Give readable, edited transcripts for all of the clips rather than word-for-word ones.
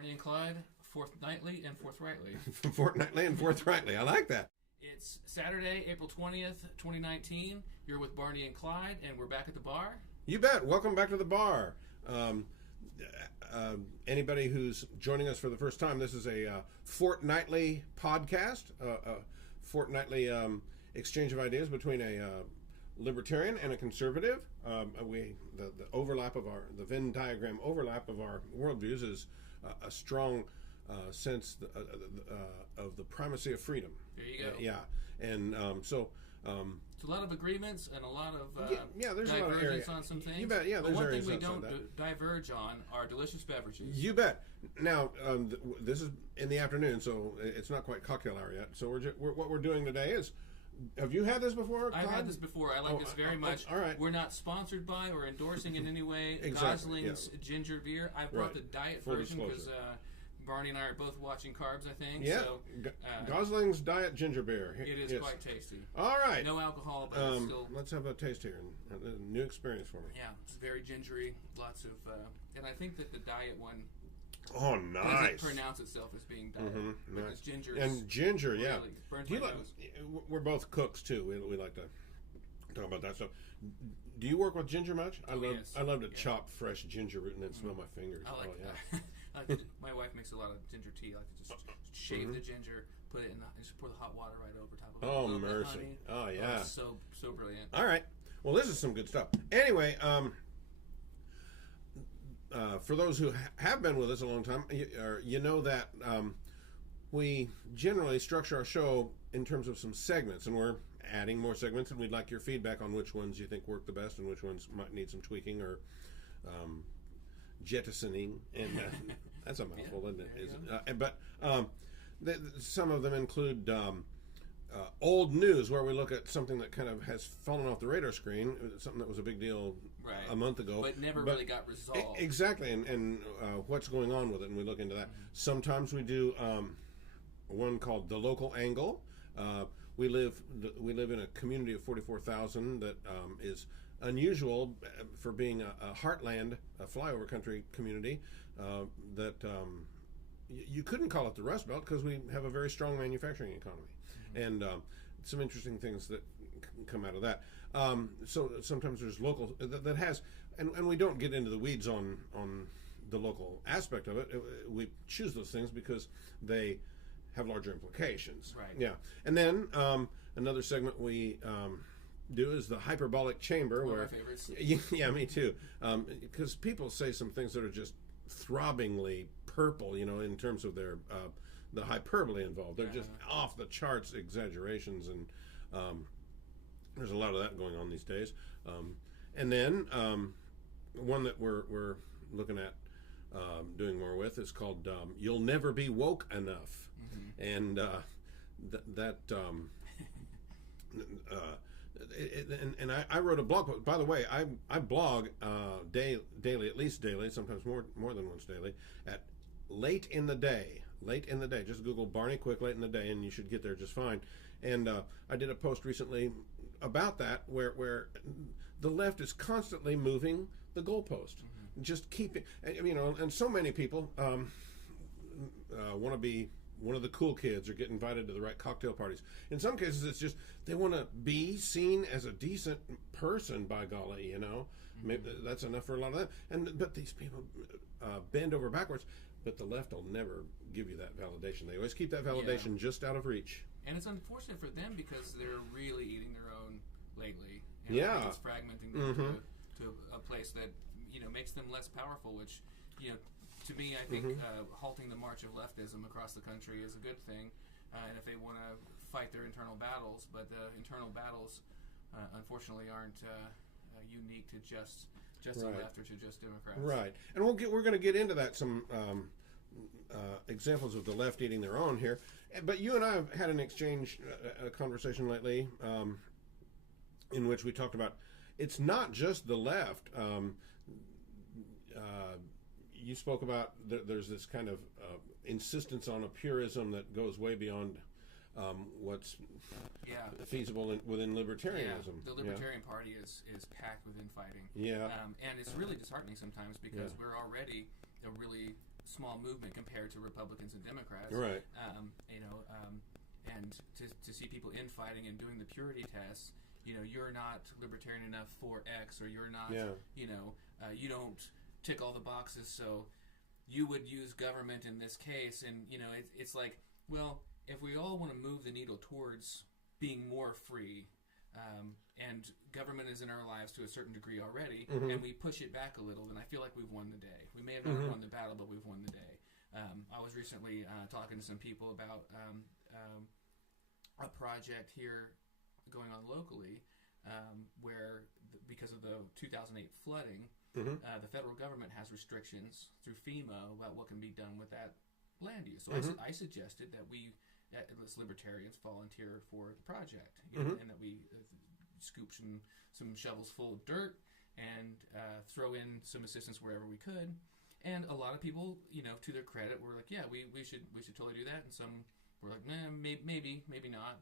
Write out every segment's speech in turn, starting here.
Barney and Clyde, fortnightly and forthrightly. Fortnightly and forthrightly. I like that. It's Saturday, April 20th, 2019. You're with Barney and Clyde, and we're back at the bar. You bet. Welcome back to the bar. Anybody who's joining us for the first time, this is a fortnightly podcast, a fortnightly exchange of ideas between a libertarian and a conservative. The overlap of the Venn diagram overlap of our worldviews is a strong sense of the primacy of freedom. There you go. Yeah, and so. It's a lot of agreements and a lot of there's divergence a lot of area. On some things. You bet. Yeah, but there's one areas thing we outside don't diverge on are delicious beverages. You bet. Now, this is in the afternoon, so it's not quite cocktail hour yet. So what we're doing today is. Have you had this before, Todd? I've had this before. I like this very much. All right. We're not sponsored by or endorsing in any way Exactly, Gosling's ginger beer. I brought the diet Full version because disclosure. Barney and I are both watching carbs, I think. Yeah. So, Gosling's Diet Ginger Beer. it is quite tasty. All right. No alcohol, but it's still... Let's have a taste here. A new experience for me. Yeah, it's very gingery. Lots of... and I think that the diet one... Oh, nice. Doesn't pronounce itself as being diet. Mm-hmm, nice. It's ginger. And ginger, really yeah. Burns Do you my nose. We're both cooks, too. We like to talk about that stuff. Do you work with ginger much? I love to chop fresh ginger root and then smell my fingers. I like that. My wife makes a lot of ginger tea. I like to just shave the ginger, put it in, and just pour the hot water right over top of it. Oh, mercy. Oh, yeah. So brilliant. All right. Well, this is some good stuff. Anyway, for those who have been with us a long time, you know that we generally structure our show in terms of some segments, and we're adding more segments, and we'd like your feedback on which ones you think work the best and which ones might need some tweaking or jettisoning. And that's a mouthful, isn't it? But some of them include old news, where we look at something that kind of has fallen off the radar screen, something that was a big deal a month ago. But never really got resolved. Exactly, and what's going on with it, and we look into that. Mm-hmm. Sometimes we do one called The Local Angle. We live in a community of 44,000 that is unusual for being a heartland, a flyover country community that you couldn't call it the Rust Belt because we have a very strong manufacturing economy. Mm-hmm. And some interesting things that come out of that. So sometimes there's local that has, and we don't get into the weeds on the local aspect of it. We choose those things because they have larger implications. Right. Yeah. And then another segment we do is the hyperbolic chamber. One of my favorites. Yeah, me too. Because people say some things that are just throbbingly purple, in terms of their the hyperbole involved. They're just off the charts exaggerations, and there's a lot of that going on these days. And then one that we're looking at doing more with is called "You'll Never Be Woke Enough," and and I wrote a blog post. By the way, I blog daily, at least daily, sometimes more than once daily, at late in the day. Just Google Barney Quick late in the day, and you should get there just fine. And I did a post recently about that, where the left is constantly moving the goalpost, just keeping, and so many people want to be one of the cool kids or get invited to the right cocktail parties. In some cases, it's just they want to be seen as a decent person, by golly, Maybe that's enough for a lot of them. But these people bend over backwards, but the left will never give you that validation. They always keep that validation just out of reach. And it's unfortunate for them because they're really eating their own lately. And it's fragmenting them to a place that, makes them less powerful, which, to me, I think halting the march of leftism across the country is a good thing, and if they want to fight their internal battles, but the internal battles, unfortunately, aren't unique to just the left or to just Democrats. Right, and we're going to get into that, some examples of the left eating their own here. But you and I have had an exchange, a conversation lately, in which we talked about it's not just the left. You spoke about there's this kind of insistence on a purism that goes way beyond what's feasible within libertarianism. Yeah, the Libertarian Party is packed with infighting. Yeah. And it's really disheartening sometimes because we're already a really small movement compared to Republicans and Democrats. Right. And to see people infighting and doing the purity tests, you're not libertarian enough for X, or you're not, you don't tick all the boxes, so you would use government in this case. And, it's like, well, if we all want to move the needle towards being more free, and government is in our lives to a certain degree already, and we push it back a little, then I feel like we've won the day. We may have not won the battle, but we've won the day. I was recently talking to some people about a project here going on locally where, because of the 2008 flooding, the federal government has restrictions through FEMA about what can be done with that land use. So I suggested that we, as libertarians, volunteer for the project, and that we scoop some shovels full of dirt and throw in some assistance wherever we could. And a lot of people, to their credit, were like, "Yeah, we should totally do that." And some were like, "Nah, maybe not."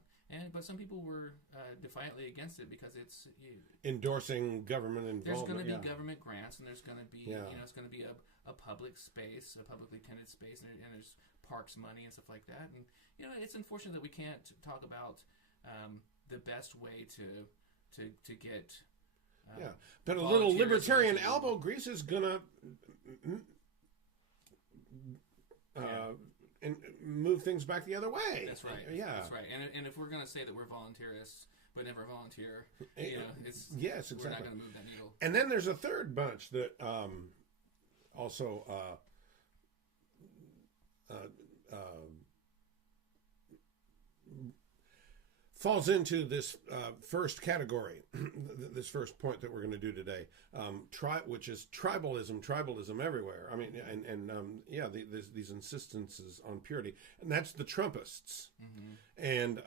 But some people were defiantly against it because it's endorsing government involvement. There's going to be government grants, and there's going to be it's going to be a public space, a publicly tenanted space, and there's parks money and stuff like that. And it's unfortunate that we can't talk about the best way to get. But a little libertarian elbow grease is gonna and move things back the other way. That's right. That's right. And if we're gonna say that we're voluntarists but never volunteer, yes, exactly. We're not gonna move that needle. And then there's a third bunch that also falls into this first category, this first point that we're going to do today, which is tribalism everywhere. I mean, these insistences on purity, and that's the Trumpists. And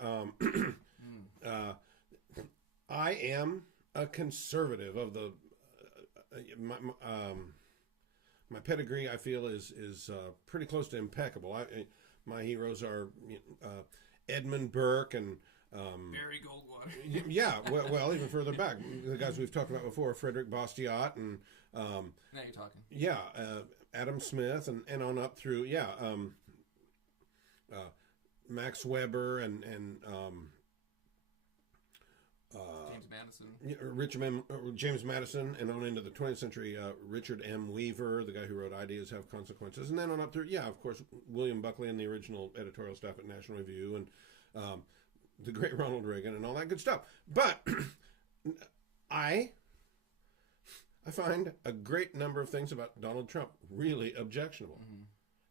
I am a conservative of the my pedigree. I feel is pretty close to impeccable. My heroes are Edmund Burke and Barry Goldwater. Yeah, well, even further back, the guys we've talked about before, Frederick Bastiat, and now you're talking. Yeah, Adam Smith, and on up through Max Weber and James Madison. James Madison, and on into the 20th century, Richard M. Weaver, the guy who wrote Ideas Have Consequences, and then on up through, of course, William Buckley and the original editorial staff at National Review, and the great Ronald Reagan and all that good stuff. But I find a great number of things about Donald Trump really objectionable.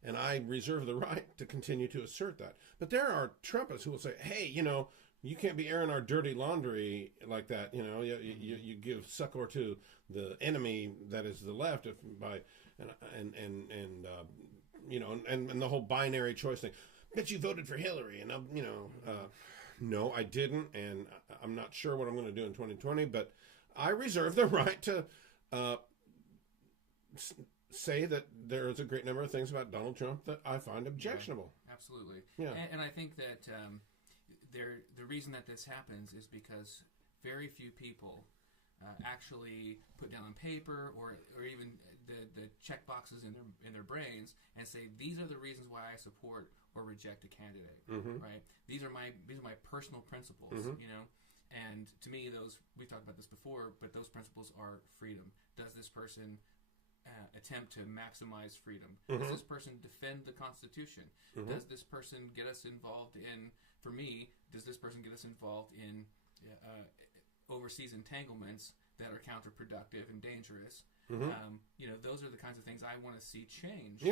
And I reserve the right to continue to assert that. But there are Trumpists who will say, hey, you can't be airing our dirty laundry like that. You give succor to the enemy that is the left and the whole binary choice thing. Bet you voted for Hillary, and no, I didn't, and I'm not sure what I'm going to do in 2020, but I reserve the right to say that there is a great number of things about Donald Trump that I find objectionable. Yeah, absolutely. Yeah. And I think that the reason that this happens is because very few people actually put down on paper or even the check boxes in their brains and say, these are the reasons why I support or reject a candidate, right? These are my personal principles, and to me, we've talked about this before, but those principles are freedom. Does this person attempt to maximize freedom? Does this person defend the Constitution? Does this person get us involved in, for me, does this person get us involved in overseas entanglements that are counterproductive and dangerous? Those are the kinds of things I want to see change.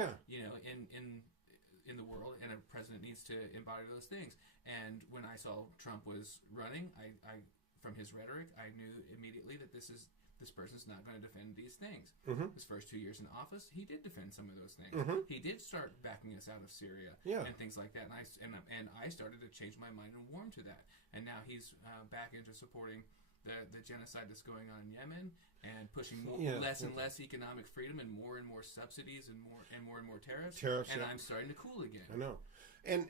In the world, and a president needs to embody those things. And when I saw Trump was running, I from his rhetoric, I knew immediately that this person's not going to defend these things. His first 2 years in office, he did defend some of those things. He did start backing us out of Syria and things like that. And I started to change my mind and warm to that. And now he's back into supporting the genocide that's going on in Yemen and pushing less and less economic freedom and more subsidies and more tariffs. And I'm starting to cool again. I know. And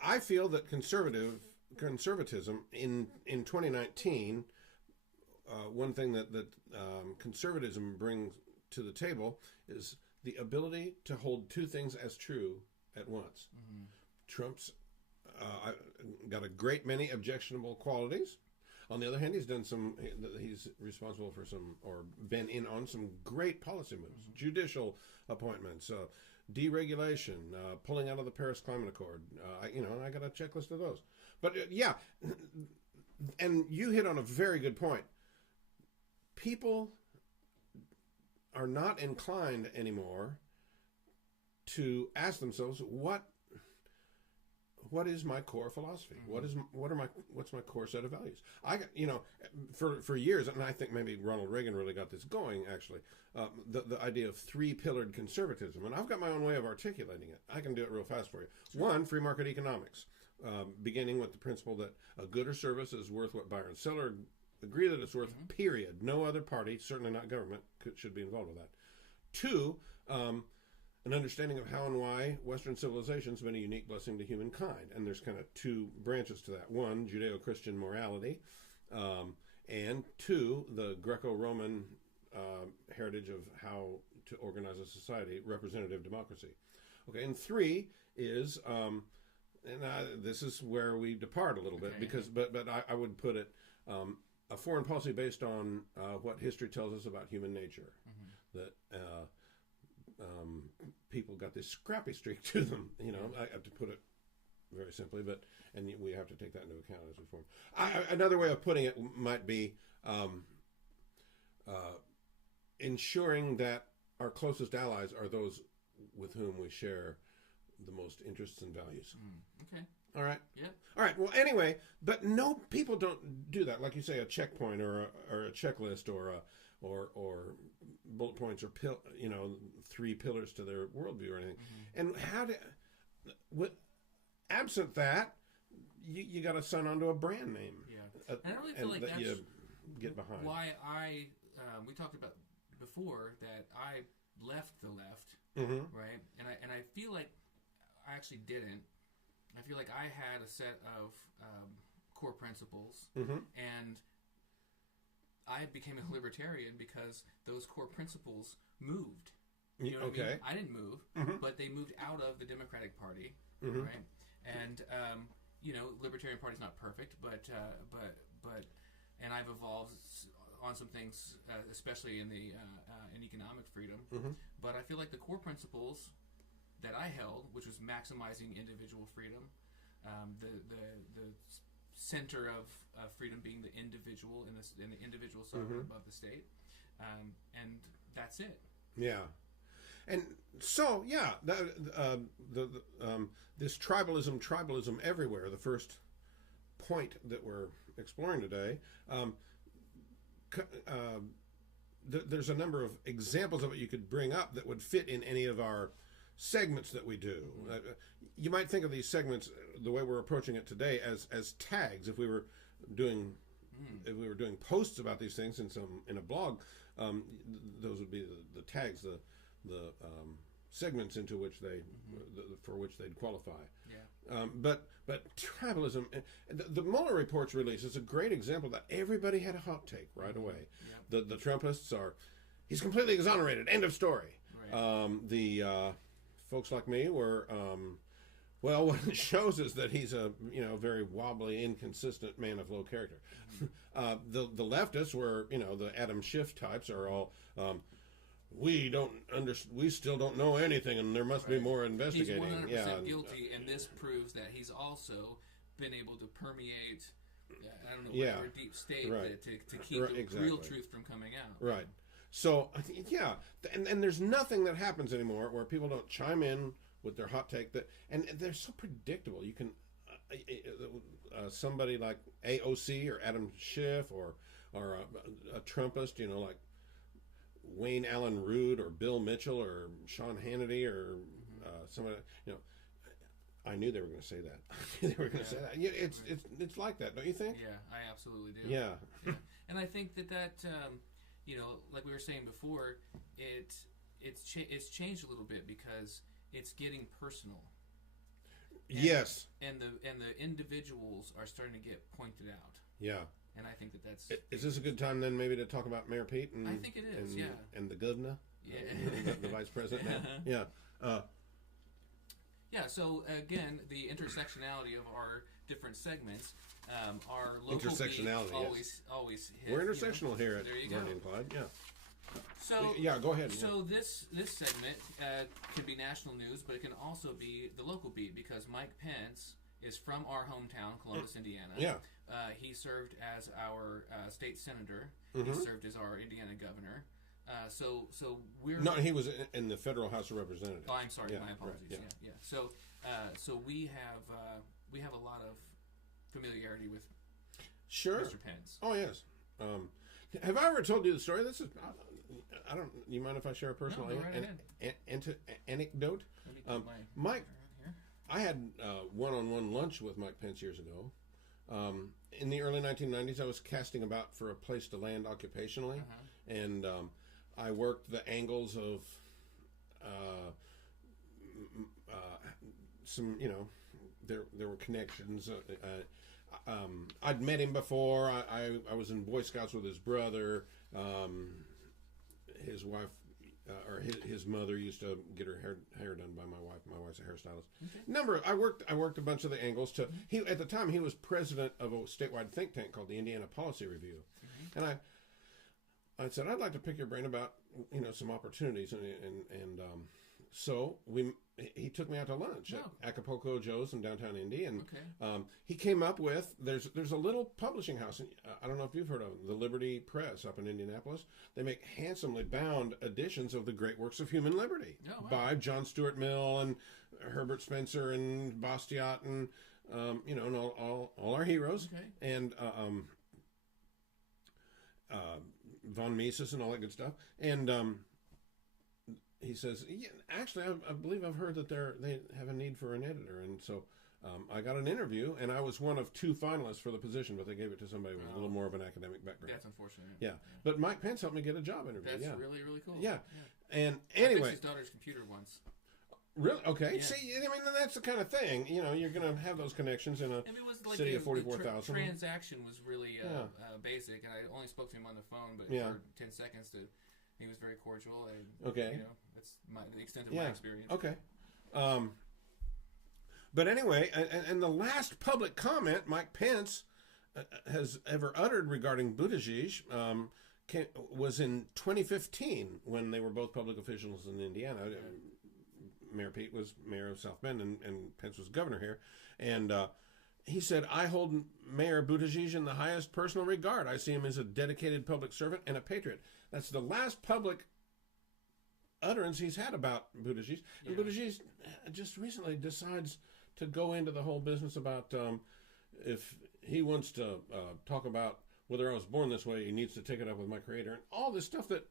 I feel that conservatism in 2019 one thing that conservatism brings to the table is the ability to hold two things as true at once. Mm-hmm. Trump's got a great many objectionable qualities. On the other hand, he's responsible for or been in on some great policy moves, mm-hmm. judicial appointments, deregulation, pulling out of the Paris Climate Accord. I got a checklist of those. But and you hit on a very good point. People are not inclined anymore to ask themselves, what is my core philosophy? Mm-hmm. What's my core set of values? For years, and I think maybe Ronald Reagan really got this going, actually, the idea of three-pillared conservatism. And I've got my own way of articulating it. I can do it real fast for you. Sure. One, free market economics, beginning with the principle that a good or service is worth what buyer and seller agree that it's worth, mm-hmm. period. No other party, certainly not government, should be involved with that. Two, an understanding of how and why Western civilization has been a unique blessing to humankind. And there's kind of two branches to that. One, Judeo-Christian morality, and two, the Greco-Roman heritage of how to organize a society, representative democracy. Okay, and three is, this is where we depart a little bit, because but I would put it, a foreign policy based on what history tells us about human nature, mm-hmm. that people got this scrappy streak to them. I have to put it very simply, and we have to take that into account as we form. Another way of putting it might be ensuring that our closest allies are those with whom we share the most interests and values. Okay. All right. Yeah. All right. Well, anyway, but no, people don't do that. Like you say, a checkpoint or a checklist or bullet points or three pillars to their worldview or anything. Mm-hmm. And absent that, you got to sign onto a brand name. Yeah. And I really feel like that's you get behind. Why we talked about before that I left the left, mm-hmm. right? And I feel like I actually didn't. I feel like I had a set of core principles, mm-hmm. and I became a libertarian because those core principles moved. You know what I mean? I didn't move, mm-hmm. but they moved out of the Democratic Party, mm-hmm. right? And Libertarian Party's not perfect, but and I've evolved on some things, especially in in economic freedom. Mm-hmm. But I feel like the core principles that I held, which was maximizing individual freedom, the center of freedom being the individual and the individual sovereign mm-hmm. above the state, and that's it. Yeah, and so this tribalism everywhere. The first point that we're exploring today. There's a number of examples of it you could bring up that would fit in any of our segments that we do. You might think of these segments, the way we're approaching it today, as tags. If we were doing posts about these things in a blog, those would be the tags, the segments into which for which they'd qualify. Yeah. But tribalism, the Mueller report's release is a great example that everybody had a hot take right away. Yep. The Trumpists he's completely exonerated. End of story. Right. The folks like me were, what it shows is that he's a very wobbly, inconsistent man of low character. The leftists were, the Adam Schiff types are all, we still don't know anything, and there must be more investigating. He's 100% guilty, and this proves that he's also been able to permeate, I don't know, whatever deep state to keep the real truth from coming out. Right. So, and there's nothing that happens anymore where people don't chime in with their hot take, and they're so predictable. You can, somebody like AOC or Adam Schiff or a Trumpist, like Wayne Allen Root or Bill Mitchell or Sean Hannity or somebody, I knew they were going to say that. I knew they were going to say that. It's like that, don't you think? Yeah, I absolutely do. Yeah. And I think that like we were saying before, it's changed a little bit because it's getting personal. Yes. And the individuals are starting to get pointed out. Yeah. and I think that's. Is this a good time then maybe to talk about Mayor Pete? And, I think it is. And the governor. Yeah. The vice president now. Yeah. Yeah. So again, the intersectionality of our different segments. Our local intersectionality always hit, we're intersectional here at Barney and Clyde. Yeah. So yeah, go ahead. So this segment can be national news, but it can also be the local beat because Mike Pence is from our hometown, Columbus, Indiana. Yeah. He served as our state senator. Mm-hmm. He served as our Indiana governor. So we're he was in the federal House of Representatives. Oh, I'm sorry, my apologies. Right, yeah. So we have a lot of familiarity with Mr. Pence. Oh yes. Have I ever told you the story? This is I don't. You mind if I share a personal anecdote? Mike, I had one-on-one lunch with Mike Pence years ago. In the early 1990s, I was casting about for a place to land occupationally, and I worked the angles of some. There were connections. I'd met him before. I was in Boy Scouts with his brother. His wife, or his mother, used to get her hair done by my wife. My wife's a hairstylist. Okay. I worked a bunch of the angles. At the time he was president of a statewide think tank called the Indiana Policy Review, and I said I'd like to pick your brain about some opportunities, and so he took me out to lunch at Acapulco Joe's in downtown Indy, and he came up with there's a little publishing house. I don't know if you've heard of them, the Liberty Press up in Indianapolis. They make handsomely bound editions of the great works of human liberty by John Stuart Mill and Herbert Spencer and Bastiat and and all our heroes and von Mises and all that good stuff. And he says, actually, I believe I've heard that they have a need for an editor. And so I got an interview, and I was one of 2 finalists for the position, but they gave it to somebody with a little more of an academic background. That's unfortunate. Yeah. But Mike Pence helped me get a job interview. That's really, really cool. Yeah. And anyway. I fixed his daughter's computer once. Really? Okay. Yeah. See, I mean, that's the kind of thing. You're going to have those connections in a city of 44,000. The transaction was really basic, and I only spoke to him on the phone, but for 10 seconds, he was very cordial. And, that's the extent of my experience. Okay. But anyway, and the last public comment Mike Pence has ever uttered regarding Buttigieg was in 2015 when they were both public officials in Indiana. Mayor Pete was mayor of South Bend, and Pence was governor here. And he said, I hold Mayor Buttigieg in the highest personal regard. I see him as a dedicated public servant and a patriot. That's the last public utterance he's had about Buttigieg. And Buttigieg just recently decides to go into the whole business about if he wants to talk about whether I was born this way, he needs to take it up with my creator. And all this stuff that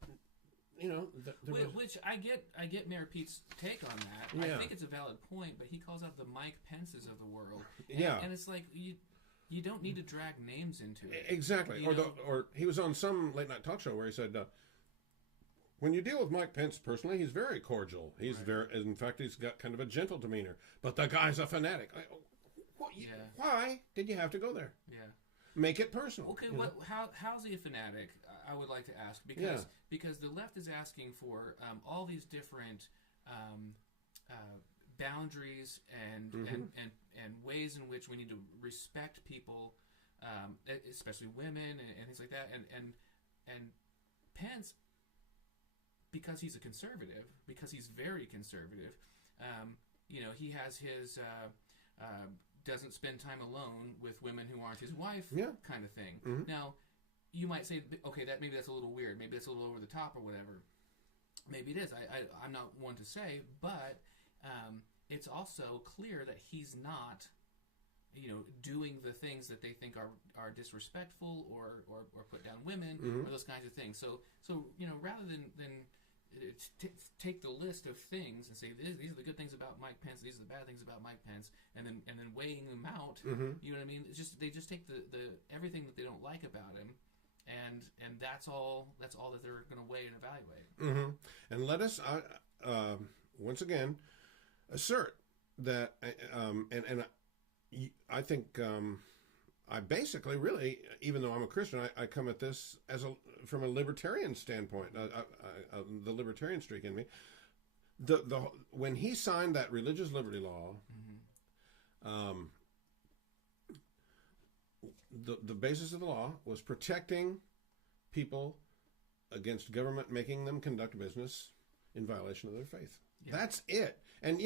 which I get Mayor Pete's take on that. I think it's a valid point, but he calls out the Mike Pences of the world. And it's like you don't need to drag names into it. Exactly. Or he was on some late night talk show where he said, when you deal with Mike Pence personally, he's very cordial. He's in fact, he's got kind of a gentle demeanor. But the guy's a fanatic. Why did you have to go there? Yeah. Make it personal. Okay, how's he a fanatic? I would like to ask because the left is asking for all these different boundaries and ways in which we need to respect people, especially women and things like that. And Pence, because he's a conservative, because he's very conservative, he has his doesn't spend time alone with women who aren't his wife kind of thing. Mm-hmm. Now, you might say, okay, maybe that's a little weird. Maybe that's a little over the top or whatever. Maybe it is. I'm not one to say, but it's also clear that he's not, doing the things that they think are disrespectful or put down women or those kinds of things. So rather than take the list of things and say these are the good things about Mike Pence, these are the bad things about Mike Pence, and then weighing them out. You know what I mean? They just take the everything that they don't like about him, and that's all that they're going to weigh and evaluate. And let us once again assert that, and I think I basically really, even though I'm a Christian, I come at this from a libertarian standpoint. The libertarian streak in me. When he signed that religious liberty law, the basis of the law was protecting people against government making them conduct business in violation of their faith. Yeah. That's it. And,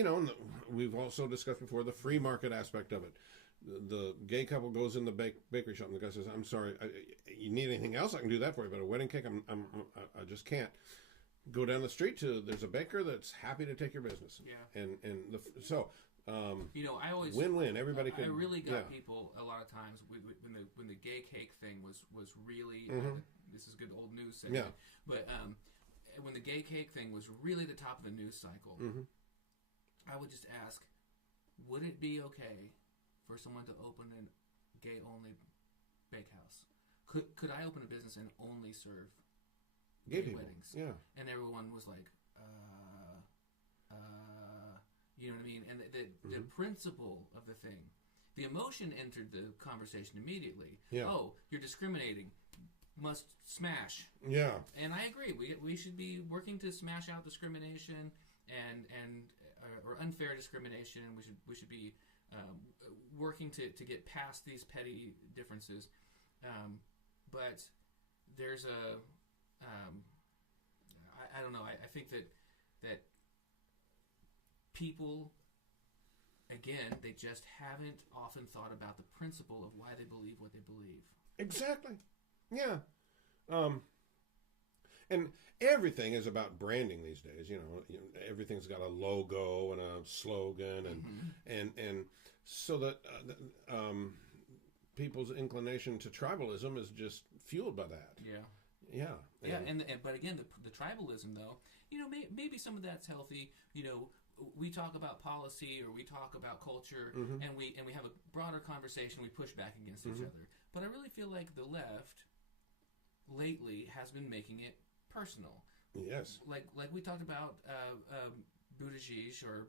we've also discussed before the free market aspect of it. The gay couple goes in the bakery shop, and the guy says, "I'm sorry, you need anything else? I can do that for you, but a wedding cake, I just can't." Go down the street there's a baker that's happy to take your business. Yeah. I always win-win. Everybody could. I really got people a lot of times when the gay cake thing was really this is good old news segment. Yeah. But when the gay cake thing was really the top of the news cycle, I would just ask, would it be okay for someone to open a gay-only bakehouse? Could I open a business and only serve gay weddings? Yeah. And everyone was like, you know what I mean? And the principle of the thing, the emotion entered the conversation immediately. Yeah. Oh, you're discriminating. Must smash. Yeah. And I agree. We should be working to smash out discrimination or unfair discrimination. And we should be working to get past these petty differences. But there's I don't know. I think that people, again, they just haven't often thought about the principle of why they believe what they believe. Exactly. Yeah. And everything is about branding these days. Everything's got a logo and a slogan, and so that people's inclination to tribalism is just fueled by that. Yeah. Yeah. But again, the tribalism, though, maybe some of that's healthy. We talk about policy or we talk about culture, and we have a broader conversation. We push back against each other. But I really feel like the left lately has been making it personal. Yes. Like we talked about Buttigieg or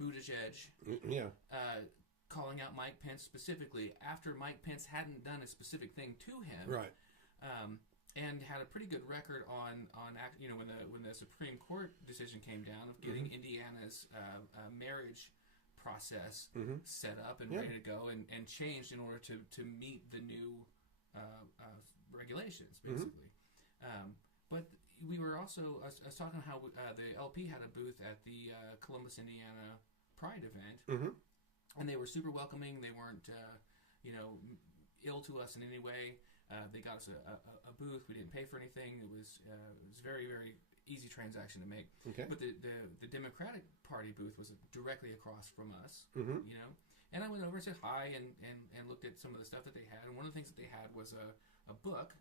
Buttigieg. Yeah. Calling out Mike Pence specifically after Mike Pence hadn't done a specific thing to him. Right. And had a pretty good record on when the Supreme Court decision came down of getting Indiana's marriage process set up and ready to go and changed in order to meet the new regulations, basically. But we were also I was talking how the LP had a booth at the Columbus, Indiana Pride event, and they were super welcoming. They weren't ill to us in any way. They got us a booth. We didn't pay for anything. It was very, very easy transaction to make. Okay. But the Democratic Party booth was directly across from us. And I went over and said hi and looked at some of the stuff that they had. And one of the things that they had was a book,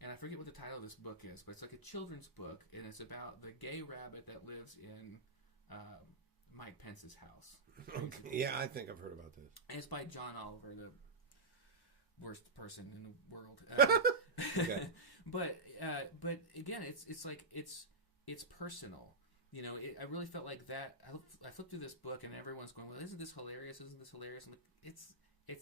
and I forget what the title of this book is, but it's like a children's book, and it's about the gay rabbit that lives in Mike Pence's house. Okay. Yeah, I think I've heard about this. And it's by John Oliver, the worst person in the world. Okay. But again, it's like it's personal. I really felt like that. I flipped through this book and everyone's going, "Well, isn't this hilarious? Isn't this hilarious?" I'm like, it's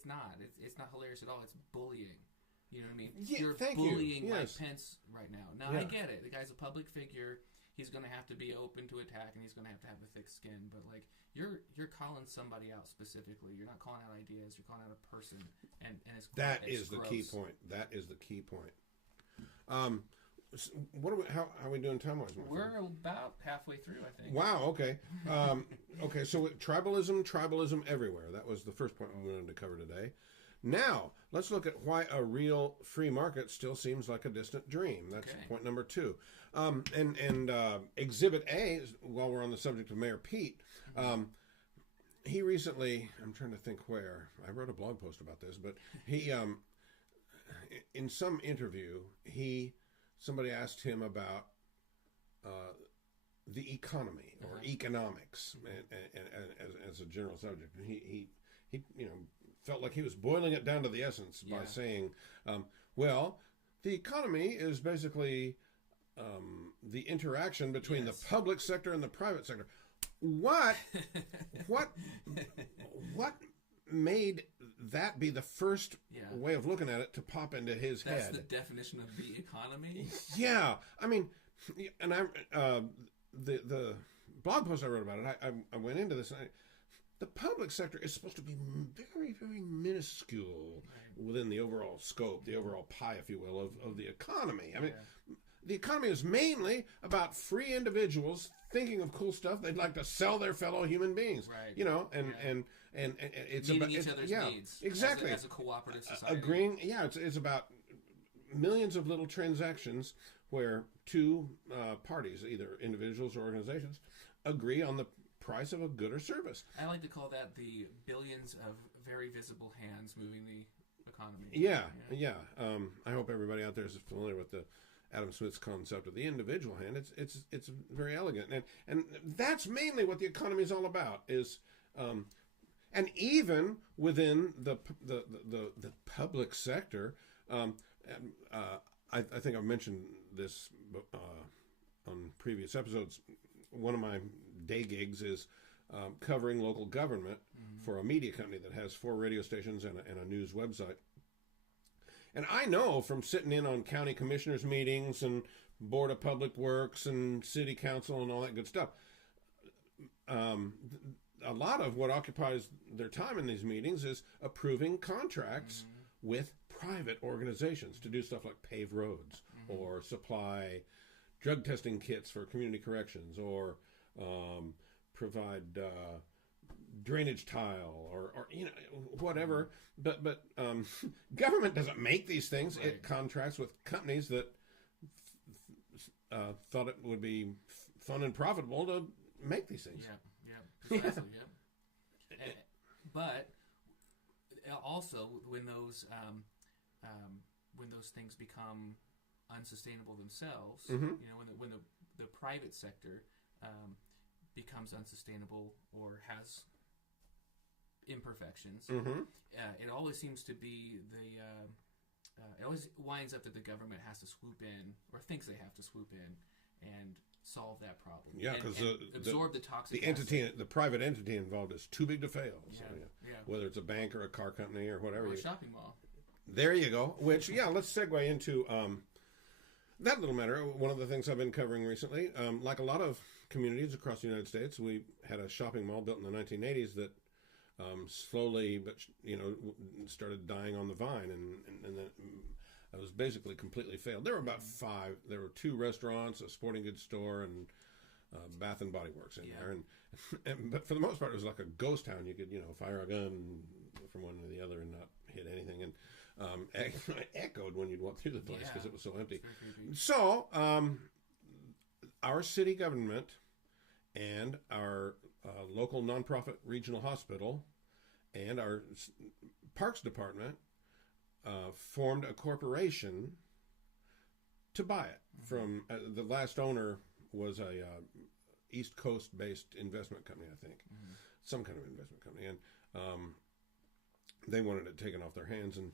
not. It's not hilarious at all. It's bullying. You know what I mean? Yeah, You're thank bullying you. Mike Yes. Pence right now. Now I get it. The guy's a public figure. He's going to have to be open to attack, and he's going to have a thick skin. But like, you're calling somebody out specifically. You're not calling out ideas. You're calling out a person, and it's that it's is the gross. key point. That is the key point. What are we? How are we doing time wise? We're about halfway through, I think. Wow. Okay. Okay. So tribalism everywhere. That was the first point we wanted to cover today. Now let's look at why a real free market still seems like a distant dream. That's point number 2. And Exhibit A, while we're on the subject of Mayor Pete, he recently, I'm trying to think where, I wrote a blog post about this, but he, in some interview, somebody asked him about the economy or economics and as a general subject. And he felt like he was boiling it down to the essence by saying, well, the economy is basically the interaction between the public sector and the private sector. What made that be the first way of looking at it to pop into his head. That's the definition of the economy? Yeah. I mean, and the blog post I wrote about it, I went into this, and the public sector is supposed to be very, very minuscule within the overall scope, the overall pie, if you will, of the economy. I mean, the economy is mainly about free individuals thinking of cool stuff they'd like to sell their fellow human beings. Right. You know, and it's meeting about each other's needs. Exactly. As a cooperative society. Agreeing. Yeah, it's about millions of little transactions where two parties, either individuals or organizations, agree on the price of a good or service. I like to call that the billions of very visible hands moving the economy. Yeah. I hope everybody out there is familiar with the Adam Smith's concept of the individual hand. It's very elegant, and that's mainly what the economy is all about. Is and even within the public sector, I think I've mentioned this on previous episodes. One of my day gigs is covering local government for a media company that has 4 radio stations and a news website. And I know from sitting in on county commissioners meetings and Board of Public Works and city council and all that good stuff, a lot of what occupies their time in these meetings is approving contracts with private organizations to do stuff like pave roads or supply drug testing kits for community corrections or provide drainage tile or whatever. But government doesn't make these things. Right. It contracts with companies that thought it would be fun and profitable to make these things. Yeah, precisely, but also when those things become unsustainable themselves, when the private sector becomes unsustainable or has imperfections, it always seems to be it always winds up that the government has to swoop in or thinks they have to swoop in and solve that problem. Yeah, because absorb the toxic the private entity involved is too big to fail. So, whether it's a bank or a car company or whatever. Or a shopping mall. There you go. Which, let's segue into that little matter. One of the things I've been covering recently, like a lot of communities across the United States, we had a shopping mall built in the 1980s that slowly, but started dying on the vine, and then it was basically completely failed. There were about 5. There were 2 restaurants, a sporting goods store, and Bath and Body Works in there. But for the most part, it was like a ghost town. You could fire a gun from one to the other and not hit anything, and it echoed when you'd walk through the place because it was so empty. So our city government and our local nonprofit regional hospital and our parks department formed a corporation to buy it from the last owner was a East Coast based investment company, I think, some kind of investment company, and they wanted it taken off their hands, and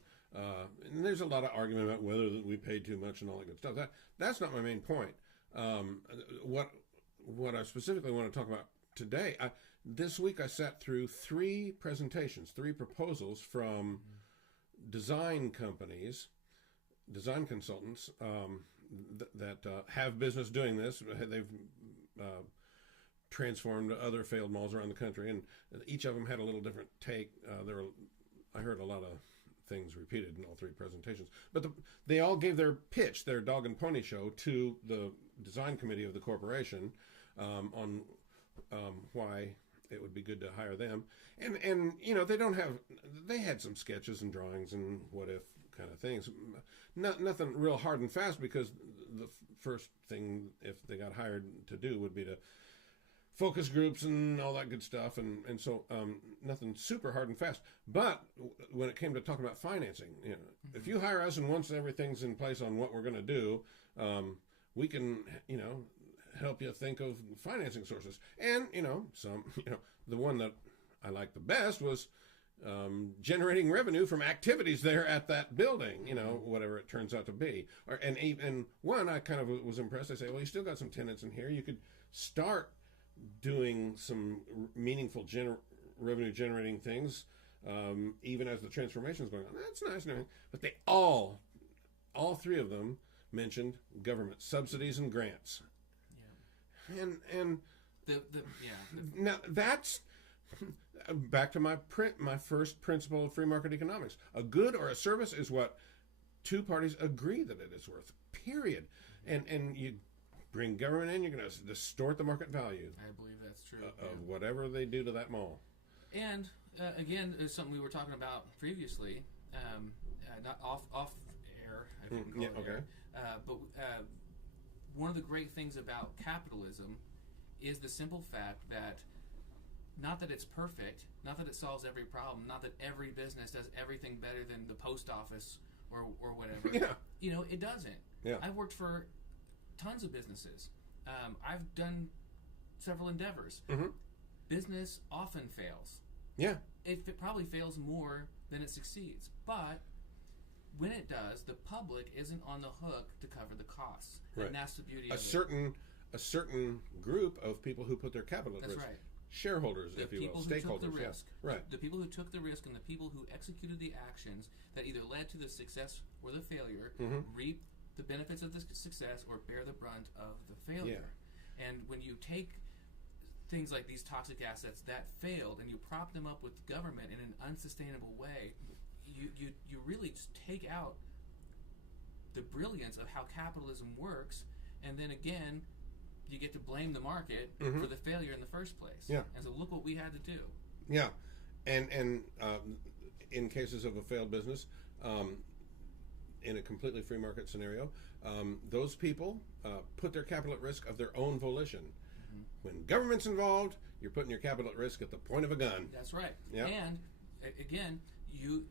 there's a lot of argument about whether we paid too much and all that good stuff. That's not my main point. What I specifically want to talk about today, this week I sat through 3 proposals from design companies, design consultants that have business doing this. They've transformed other failed malls around the country, and each of them had a little different take. I heard a lot of things repeated in all 3 presentations, but they all gave their pitch, their dog and pony show, to the design committee of the corporation on why it would be good to hire them. And they had some sketches and drawings and what if kind of things. Nothing real hard and fast, because the first thing, if they got hired to do, would be to focus groups and all that good stuff, and so nothing super hard and fast. But when it came to talking about financing, if you hire us and once everything's in place on what we're going to do, we can help you think of financing sources. And the one that I liked the best was generating revenue from activities there at that building, whatever it turns out to be. And one, I kind of was impressed. I say, well, you still got some tenants in here. You could start doing some meaningful revenue generating things even as the transformation is going on. That's nice and everything. But they all three of them mentioned government subsidies and grants. Yeah. And now that's back to my first principle of free market economics. A good or a service is what two parties agree that it is worth. Period. And you bring government in, you're going to distort the market value. I believe that's true. Of whatever they do to that mall. And again, it's something we were talking about previously, not off air. I think we call it air. But one of the great things about capitalism is the simple fact that not that it's perfect, not that it solves every problem, not that every business does everything better than the post office or whatever. Yeah. You know, it doesn't. Yeah. I've worked for tons of businesses. I've done several endeavors. Mm-hmm. Business often fails. Yeah. It probably fails more than it succeeds. But when it does, the public isn't on the hook to cover the costs. Right. And that's the beauty of it. A certain group of people who put their capital at risk. That's right. Shareholders, if you will, stakeholders. Who took the risk. Yeah. Right. The people who took the risk and the people who executed the actions that either led to the success or the failure reap the benefits of the success or bear the brunt of the failure. Yeah. And when you take things like these toxic assets that failed and you prop them up with government in an unsustainable way, you really just take out the brilliance of how capitalism works, and then again you get to blame the market for the failure in the first place. Yeah. And so look what we had to do. Yeah. And in cases of a failed business, in a completely free market scenario, those people put their capital at risk of their own volition. Mm-hmm. When government's involved, you're putting your capital at risk at the point of a gun. That's right. Yeah. And again, you're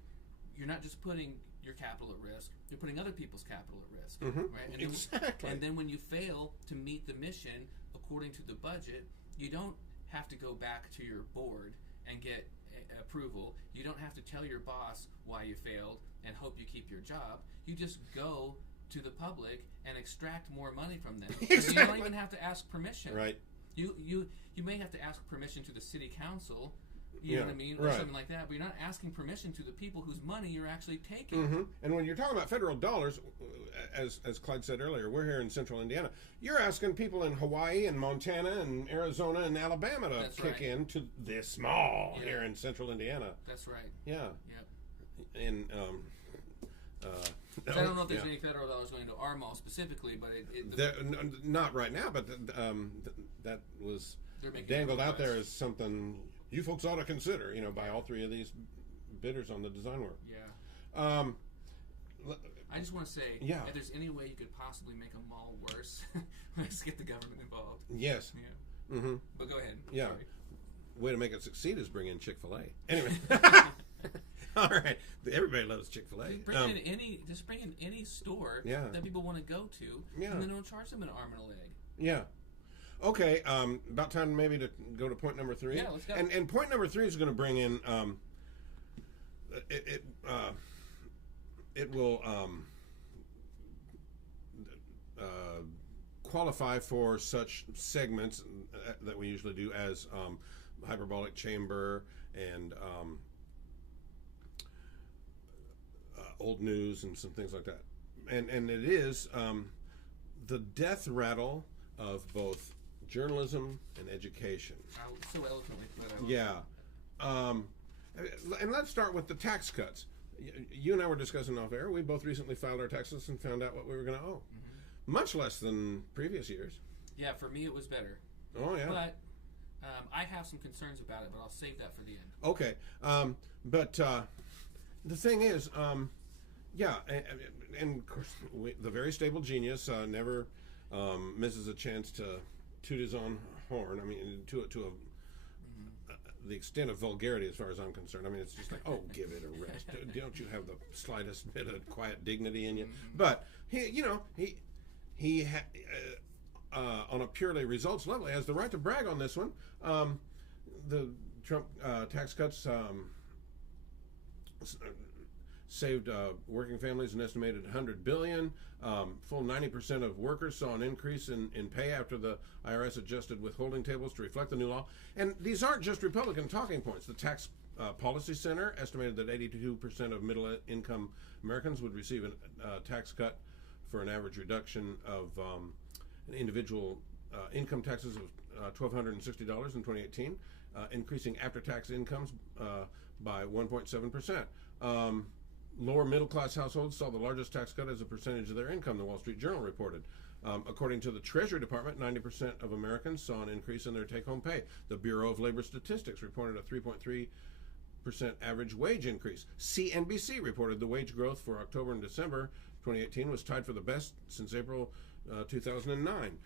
not just putting your capital at risk, you're putting other people's capital at risk. Mm-hmm. Right? And exactly. And then when you fail to meet the mission according to the budget, you don't have to go back to your board and get approval. You don't have to tell your boss why you failed and hope you keep your job. You just go to the public and extract more money from them. Exactly. You don't even have to ask permission. Right. You may have to ask permission to the city council, you know what I mean, or right. something like that, but you're not asking permission to the people whose money you're actually taking. Mm-hmm. And when you're talking about federal dollars, as Clyde said earlier, we're here in central Indiana. You're asking people in Hawaii and Montana and Arizona and Alabama to kick in to this mall here in central Indiana. That's right. Yeah. Yep. And I don't know if there's any federal dollars going to our mall specifically, but not right now. But that was dangled out there as something you folks ought to consider. by all three of these bidders on the design work. Yeah. I just want to say, if there's any way you could possibly make a mall worse, let's get the government involved. Yes. Yeah. Mm-hmm. But go ahead. Yeah. Sorry. Way to make it succeed is bring in Chick-fil-A. Anyway. All right. Everybody loves Chick-fil-A. Just bring in any store that people want to go to, and then don't charge them an arm and a leg. Yeah. Okay. About time maybe to go to point number 3. Yeah, let's go. And point number 3 is going to bring in it will qualify for such segments that we usually do as hyperbolic chamber and old news and some things like that. And it is the death rattle of both journalism and education. So eloquently put. Yeah. And let's start with the tax cuts. You and I were discussing off air. We both recently filed our taxes and found out what we were going to owe. Mm-hmm. Much less than previous years. Yeah, for me it was better. Oh, yeah. But I have some concerns about it, but I'll save that for the end. Okay. But the thing is, and of course, the very stable genius never misses a chance to toot his own horn. I mean, to the extent of vulgarity, as far as I'm concerned. I mean, it's just like, oh, give it a rest. Don't you have the slightest bit of quiet dignity in you? Mm-hmm. But he on a purely results level, he has the right to brag on this one. The Trump tax cuts saved working families an estimated $100 billion. Full 90% of workers saw an increase in pay after the IRS adjusted withholding tables to reflect the new law. And these aren't just Republican talking points. The tax Policy Center estimated that 82% of middle-income Americans would receive a tax cut for an average reduction of an individual income taxes of $1,260 in 2018, increasing after-tax incomes by 1.7%. Lower middle-class households saw the largest tax cut as a percentage of their income, the Wall Street Journal reported. According to the Treasury Department, 90% of Americans saw an increase in their take-home pay. The Bureau of Labor Statistics reported a 3.3% average wage increase. CNBC reported the wage growth for October and December 2018 was tied for the best since April 2009.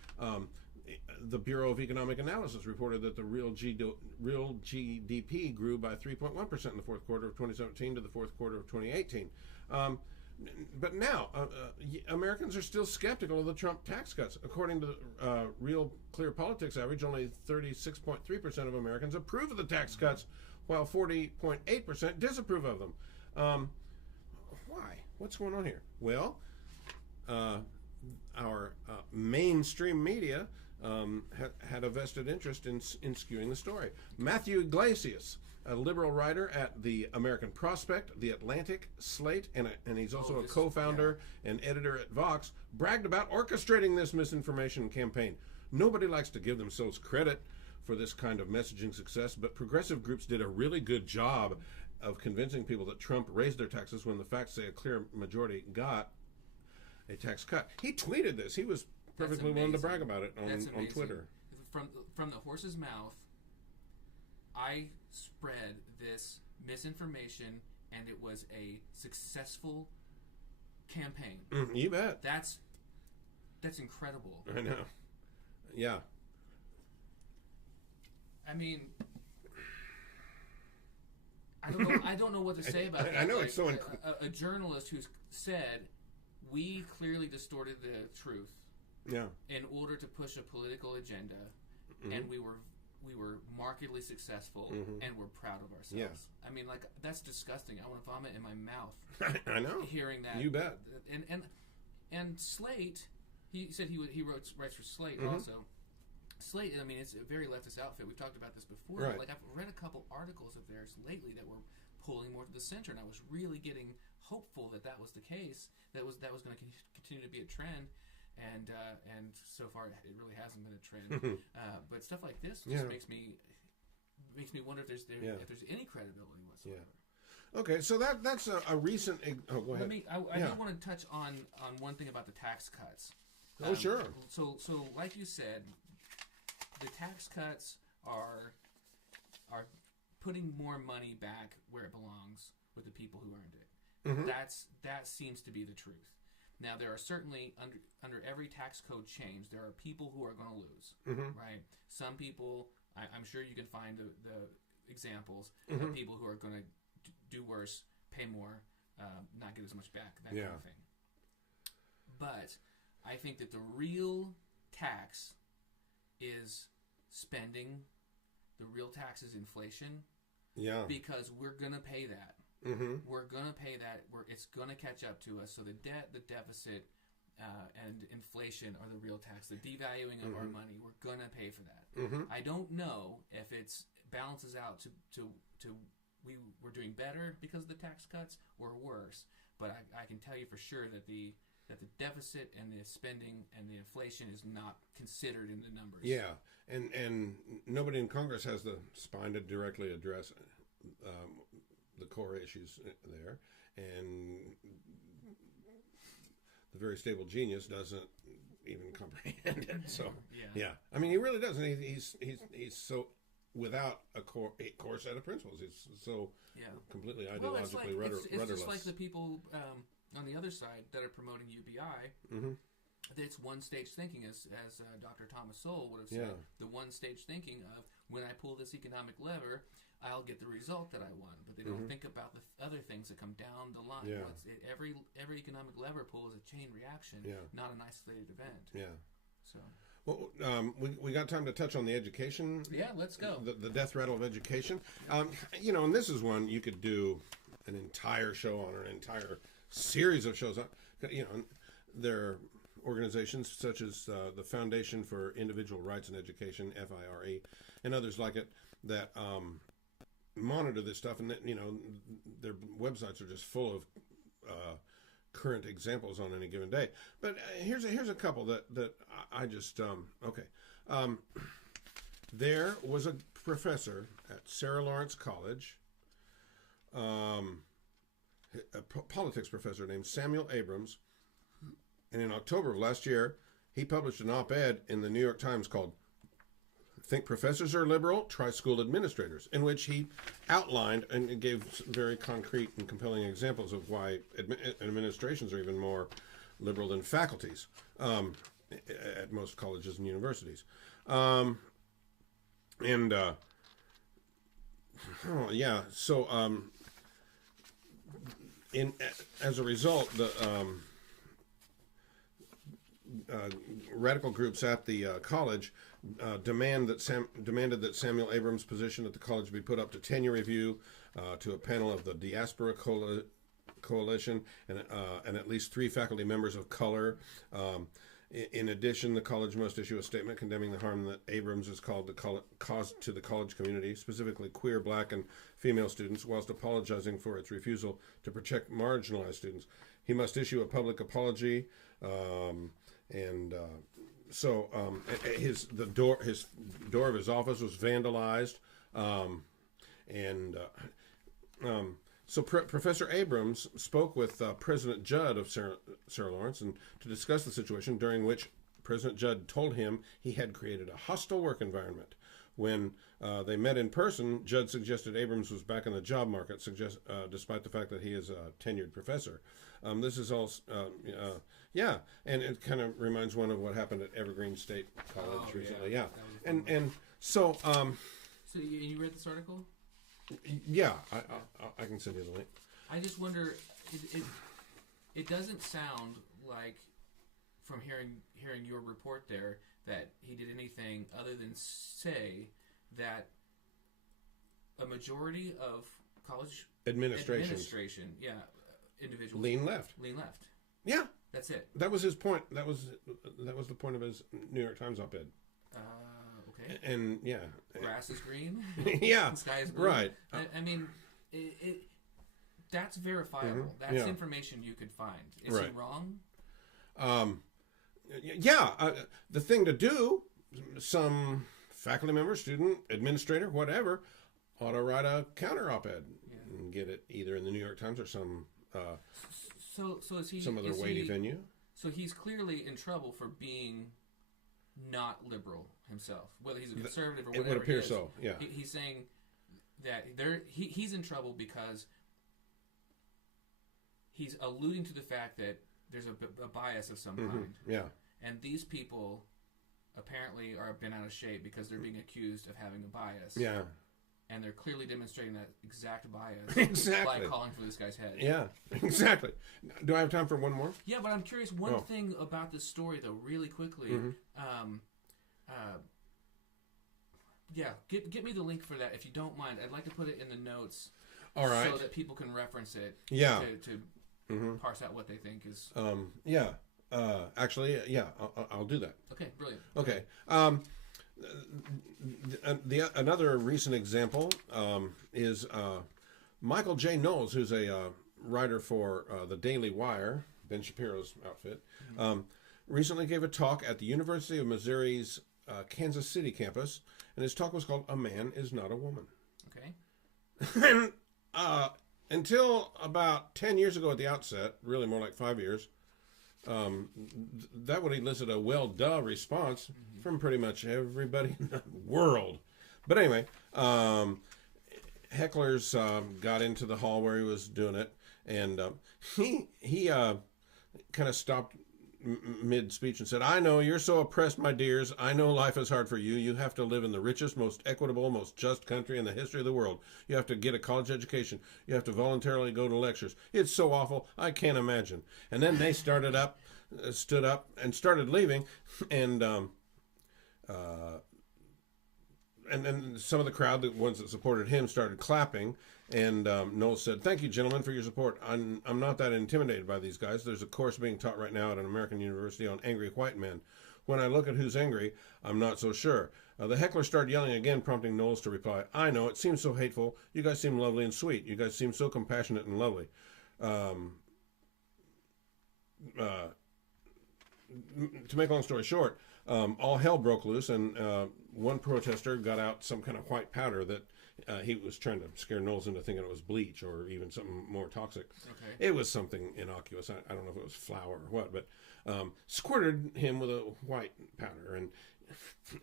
The Bureau of Economic Analysis reported that the real GDP grew by 3.1% in the fourth quarter of 2017 to the fourth quarter of 2018. But now, Americans are still skeptical of the Trump tax cuts. According to the Real Clear Politics average, only 36.3% of Americans approve of the tax cuts, while 40.8% disapprove of them. Why? What's going on here? Well, our mainstream media had a vested interest in skewing the story. Matthew Iglesias, a liberal writer at the American Prospect, The Atlantic, Slate, and he's also a co-founder and editor at Vox, bragged about orchestrating this misinformation campaign. Nobody likes to give themselves credit for this kind of messaging success, but progressive groups did a really good job of convincing people that Trump raised their taxes when the facts say a clear majority got a tax cut. He tweeted this. He was perfectly willing to brag about it on Twitter. From the horse's mouth, I spread this misinformation, and it was a successful campaign. You bet. That's incredible. I know. Yeah. I mean, I don't know what to say about that. I know, like, it's so a journalist who said we clearly distorted the truth. Yeah. In order to push a political agenda, and we were markedly successful, and we're proud of ourselves. Yeah. I mean, like, that's disgusting. I want to vomit in my mouth. I know. Hearing that. You bet. And Slate, he said he writes for Slate also. Slate, I mean, it's a very leftist outfit. We've talked about this before. Right. But, like, I've read a couple articles of theirs lately that were pulling more to the center, and I was really getting hopeful that was the case. That was going to continue to be a trend. And so far it really hasn't been a trend. But stuff like this just makes me wonder if there's any credibility whatsoever. Yeah. Okay, so that's a recent. Oh, go ahead. I do want to touch on one thing about the tax cuts. Oh, sure. So like you said, the tax cuts are putting more money back where it belongs with the people who earned it. That seems to be the truth. Now, there are certainly, under every tax code change, there are people who are going to lose, right? Some people, I'm sure you can find the examples of people who are going to do worse, pay more, not get as much back, that kind of thing. But I think that the real tax is spending. The real tax is inflation. Yeah. Because we're going to pay that. We're going to pay that. It's going to catch up to us. So the debt, the deficit, and inflation are the real tax. The devaluing of our money, we're going to pay for that. I don't know if it balances out to we're doing better because of the tax cuts or worse. But I can tell you for sure that the deficit and the spending and the inflation is not considered in the numbers. Yeah, and nobody in Congress has the spine to directly address the core issues there, and the very stable genius doesn't even comprehend it. So yeah. I mean, he really doesn't. He's so without a core set of principles. He's so completely ideologically rudderless. It's just like the people on the other side that are promoting UBI. It's one-stage thinking, as Dr. Thomas Sowell would have said. The one-stage thinking of, when I pull this economic lever, I'll get the result that I want. But they don't think about the other things that come down the line. Yeah. Every economic lever pull is a chain reaction, not an isolated event. Yeah. So. Well, we got time to touch on the education. Yeah, let's go. The death rattle of education. And this is one you could do an entire show on, or an entire series of shows on. There are organizations such as the Foundation for Individual Rights in Education, FIRE, and others like it that monitor this stuff, and their websites are just full of current examples on any given day. But here's a couple that I just okay. There was a professor at Sarah Lawrence College, a politics professor named Samuel Abrams, and in October of last year, he published an op-ed in the New York Times called "Think Professors Are Liberal? Try School Administrators," in which he outlined and gave very concrete and compelling examples of why administrations are even more liberal than faculties at most colleges and universities. As a result, the radical groups at the college demanded that Samuel Abrams' position at the college be put up to tenure review to a panel of the Diaspora Coalition and at least 3 faculty members of color. In addition, the college must issue a statement condemning the harm that Abrams has caused to the college community, specifically queer, black, and female students, whilst apologizing for its refusal to protect marginalized students. He must issue a public apology, his door of his office was vandalized, So Professor Abrams spoke with President Judd of Sarah Lawrence and to discuss the situation, during which President Judd told him he had created a hostile work environment. When they met in person, Judd suggested Abrams was back in the job market, despite the fact that he is a tenured professor. This is all, and it kind of reminds one of what happened at Evergreen State College recently. Yeah, so you read this article? Yeah, I can send you the link. I just wonder, it doesn't sound like, from hearing your report there, that he did anything other than say that a majority of college administration, individuals lean left. Yeah, that's it. That was his point. That was the point of his New York Times op-ed. Okay. And yeah, grass is green. Yeah, the sky is blue. Right. I mean, that's verifiable. Mm-hmm. That's information you could find. Is he wrong? The thing to do, some faculty member, student, administrator, whatever, ought to write a counter op-ed and get it either in the New York Times or some is he, some other weighty venue. So he's clearly in trouble for being not liberal himself, whether he's a conservative or whatever. It would appear he is. so. Yeah. He's saying that he's in trouble because he's alluding to the fact that there's a bias of some kind. Yeah. And these people apparently are bent out of shape because they're being accused of having a bias. Yeah. And they're clearly demonstrating that exact bias by calling for this guy's head. Yeah, exactly. Do I have time for one more? Yeah, but I'm curious. One thing about this story, though, really quickly. Get me the link for that if you don't mind. I'd like to put it in the notes. All right. So that people can reference it. Yeah. To parse out what they think is. Actually, I'll do that. Okay, brilliant. Okay. Another recent example is Michael J. Knowles, who's a writer for the Daily Wire, Ben Shapiro's outfit, recently gave a talk at the University of Missouri's Kansas City campus, and his talk was called "A Man Is Not a Woman." Okay. And until about 10 years ago at the outset, really more like 5 years, that would elicit a well duh response from pretty much everybody in the world. But anyway, hecklers got into the hall where he was doing it, and he kind of stopped mid-speech and said, "I know you're so oppressed, my dears. I know life is hard for you. You have to live in the richest, most equitable, most just country in the history of the world. You have to get a college education. You have to voluntarily go to lectures. It's so awful, I can't imagine." And then they stood up and started leaving, and then some of the crowd, the ones that supported him, started clapping. And Knowles said, "Thank you, gentlemen, for your support. I'm not that intimidated by these guys. There's a course being taught right now at an American university on angry white men. when I look at who's angry, I'm not so sure. The heckler started yelling again, prompting Knowles to reply, I know, it seems so hateful. You guys seem lovely and sweet. You guys seem so compassionate and lovely. To make a long story short, all hell broke loose, and one protester got out some kind of white powder that he was trying to scare Knowles into thinking it was bleach or even something more toxic. Okay. It was something innocuous. I don't know if it was flour or what, but squirted him with a white powder,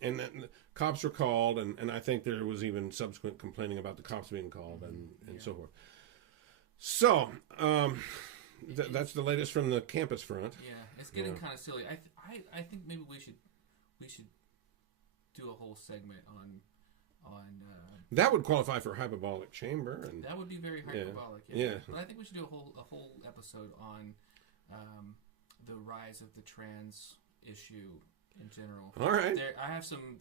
and then the cops were called, and I think there was even subsequent complaining about the cops being called and so forth. So that's the latest from the campus front. Yeah, it's getting kind of silly. I think maybe we should do a whole segment on that would qualify for hyperbolic chamber, and that would be very hyperbolic. Yeah. But I think we should do a whole episode on the rise of the trans issue in general. All right. I have some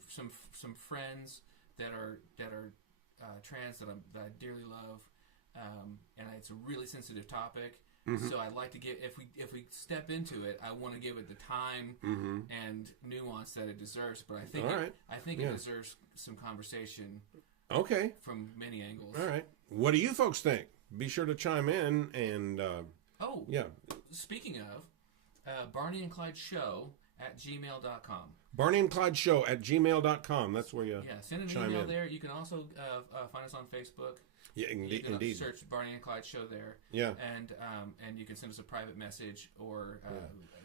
friends that are trans that I dearly love, and it's a really sensitive topic. Mm-hmm. So I'd like to give, if we step into it, I want to give it the time and nuance that it deserves. But I think it deserves some conversation. Okay. From many angles. All right. What do you folks think? Be sure to chime in and. Speaking of, Barney and Clyde Show at gmail.com. Barney and Clyde Show at gmail.com. That's where you send an email there. You can also find us on Facebook. Yeah, indeed. Search Barney and Clyde Show there. Yeah. And you can send us a private message or...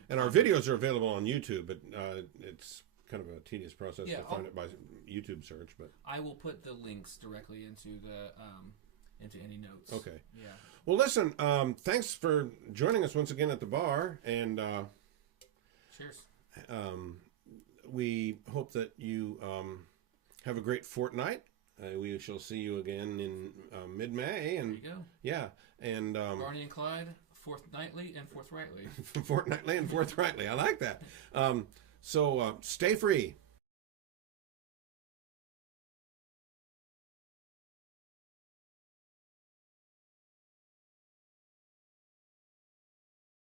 and our videos are available on YouTube, but it's kind of a tedious process to find it by YouTube search. But I will put the links directly into any notes. Okay. Yeah. Well, listen, thanks for joining us once again at the bar, and... cheers. We hope that you have a great fortnight. We shall see you again in mid-May. And, there you go. Yeah. And Barney and Clyde, fortnightly and forthrightly. Fortnightly and forthrightly. I like that. So stay free.